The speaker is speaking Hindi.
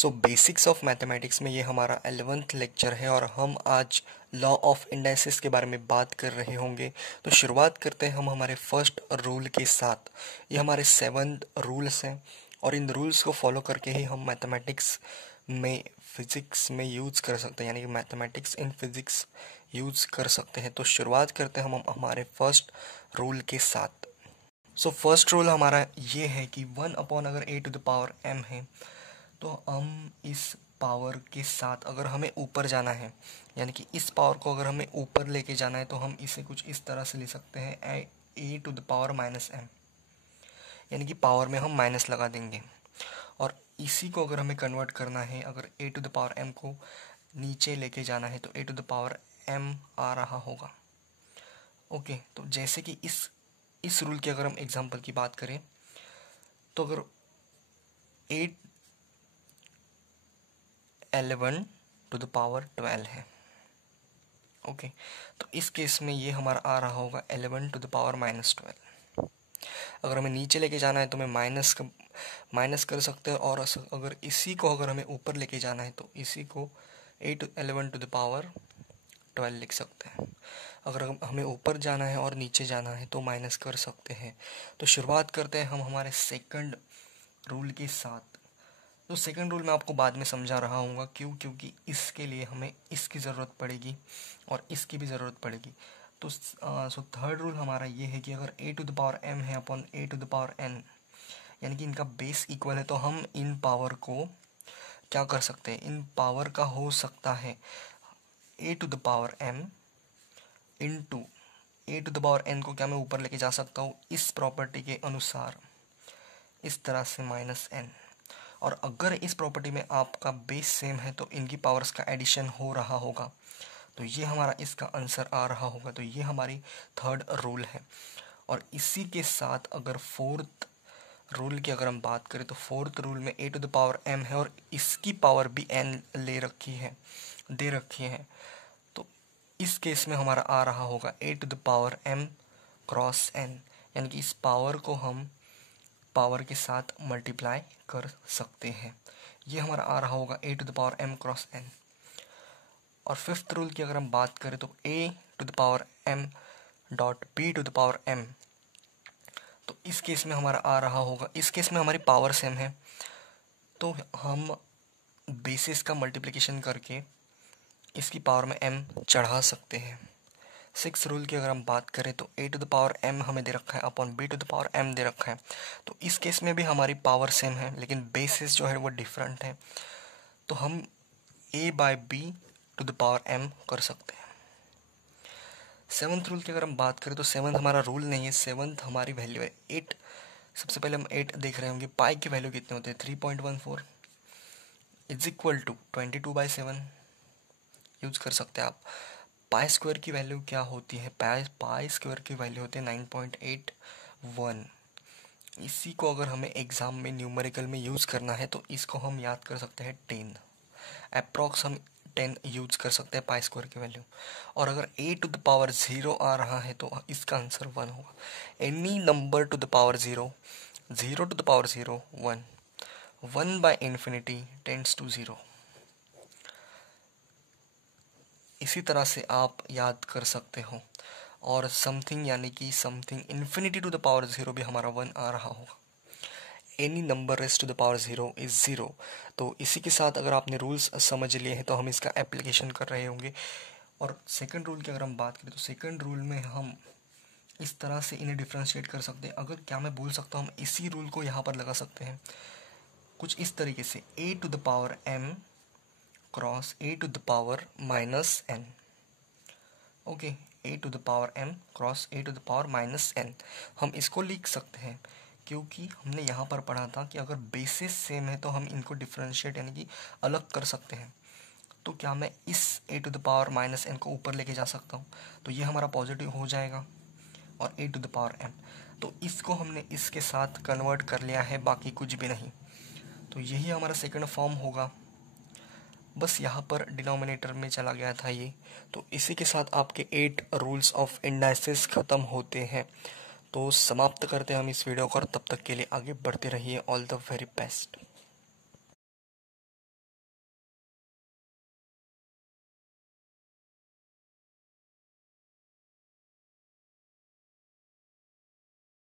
बेसिक्स ऑफ मैथमेटिक्स में ये हमारा 11th लेक्चर है और हम आज लॉ ऑफ इंडाइसिस के बारे में बात कर रहे होंगे। तो शुरुआत करते हैं हम हमारे फर्स्ट रूल के साथ। ये हमारे 7 रूल्स हैं और इन रूल्स को फॉलो करके ही हम मैथमेटिक्स में फिजिक्स में यूज़ कर सकते हैं, यानी कि मैथमेटिक्स इन फिजिक्स यूज़ कर सकते हैं। तो शुरुआत करते हैं हम हमारे फर्स्ट रूल के साथ। फर्स्ट रूल हमारा ये है कि 1 अगर a to the power m है तो हम इस पावर के साथ अगर हमें ऊपर जाना है, यानी कि इस पावर को अगर हमें ऊपर लेके जाना है तो हम इसे कुछ इस तरह से ले सकते हैं a to the power minus m, यानी कि पावर में हम माइनस लगा देंगे। और इसी को अगर हमें कन्वर्ट करना है, अगर a to the power m को नीचे लेके जाना है तो a to the power m आ रहा होगा। ओके, तो जैसे कि इस रूल की अगर हम एग्जांपल की बात करें तो अगर 11 टू द पावर 12 है, ओके, तो इस केस में ये हमारा आ रहा होगा 11 टू द पावर माइनस 12। अगर हमें नीचे लेके जाना है तो हमें माइनस कर सकते हैं, और अगर इसी को अगर हमें ऊपर लेके जाना है तो इसी को 11 टू द पावर 12 लिख सकते हैं। अगर हमें ऊपर जाना है और नीचे जाना है तो माइनस कर सकते हैं। तो शुरुआत करते हैं हम हमारे सेकंड रूल के साथ। तो सेकंड रूल मैं आपको बाद में समझा रहा हूँ क्योंकि इसके लिए हमें इसकी ज़रूरत पड़ेगी और इसकी भी ज़रूरत पड़ेगी। तो थर्ड रूल हमारा ये है कि अगर a to the power m है upon a to the power n, यानी कि इनका बेस इक्वल है, तो हम इन पावर को क्या कर सकते हैं, इन पावर का हो सकता है a to the power m into a to the power n को क्या मैं ऊपर लेके जा सकता हूँ इस प्रॉपर्टी के अनुसार, इस तरह से माइनस n। और अगर इस प्रॉपर्टी में आपका बेस सेम है तो इनकी पावर्स का एडिशन हो रहा होगा, तो ये हमारा इसका आंसर आ रहा होगा। तो ये हमारी थर्ड रूल है। और इसी के साथ अगर फोर्थ रूल की अगर हम बात करें तो फोर्थ रूल में a to the power m है और इसकी पावर भी n दे रखी है। तो इस केस में हमारा आ रहा होगा a to the power m cross n, यानी कि इस पावर को हम पावर के साथ मल्टीप्लाई कर सकते हैं। ये हमारा आ रहा होगा a to the power m cross n। और फिफ्थ रूल की अगर हम बात करें तो a to the power m dot b to the power m, तो इस केस में हमारा आ रहा होगा, इस केस में हमारी पावर सेम है तो हम बेसिस का मल्टीप्लिकेशन करके इसकी पावर में m चढ़ा सकते हैं। सिक्स रूल की अगर हम बात करें तो a to the power m हमें दे रखा है upon b to the power m दे रखा है। तो इस केस में भी हमारी पावर सेम है लेकिन बेसिस जो है वो डिफरेंट है, तो हम a by b to the power m कर सकते हैं। सेवन्थ रूल की अगर हम बात करें तो सेवन्थ हमारा रूल नहीं है, सेवन्थ हमारी वैल्यू है 8। सबसे पहले हम 8 देख रहे होंगे, पाई की वैल्यू कितने होते हैं 3.14 इज इक्वल टू 22/7 यूज कर सकते हैं आप। पाई स्क्वायर की वैल्यू क्या होती है, पाई स्क्वायर की वैल्यू होती है 9.81। इसी को अगर हमें एग्जाम में न्यूमेरिकल में यूज़ करना है तो इसको हम याद कर सकते हैं 10, अप्रॉक्स हम 10 यूज कर सकते हैं पाई स्क्वायर की वैल्यू। और अगर a टू द पावर 0 आ रहा है तो इसका आंसर 1 होगा। Any number to the power 0, 0 to the power 0 1, 1 by infinity tends to 0। इसी तरह से आप याद कर सकते हो। और समथिंग यानी कि something infinity to the power 0 भी हमारा 1 आ रहा होगा। Any number raise to the power 0 is 0। तो इसी के साथ अगर आपने रूल्स समझ लिए हैं तो हम इसका एप्लीकेशन कर रहे होंगे। और सेकंड रूल की अगर हम बात करें तो सेकंड रूल में हम इस तरह से इन्हें डिफ्रेंशिएट कर सकते हैं। अगर क्या मैं बोल सकता हूँ, हम इसी रूल को यहाँ पर लगा सकते हैं कुछ इस तरीके से, a to the power m cross a to the power minus n। Okay, a to the power m cross a to the power minus n हम इसको लिख सकते हैं क्योंकि हमने यहाँ पर पढ़ा था कि अगर बेसिस सेम है तो हम इनको डिफ्रेंशिएट यानी कि अलग कर सकते हैं। तो क्या मैं इस a to the power minus n को ऊपर लेके जा सकता हूँ, तो ये हमारा पॉजिटिव हो जाएगा और a to the power m, तो इसको हमने इसके साथ कन्वर्ट कर लिया है, बाकी कुछ भी नहीं। तो यही हमारा सेकंड फॉर्म होगा, बस यहाँ पर डिनोमिनेटर में चला गया था ये। तो इसी के साथ आपके 8 रूल्स ऑफ इंडाइसिस ख़त्म होते हैं। तो समाप्त करते हैं हम इस वीडियो को और तब तक के लिए आगे बढ़ते रहिए। All the very best.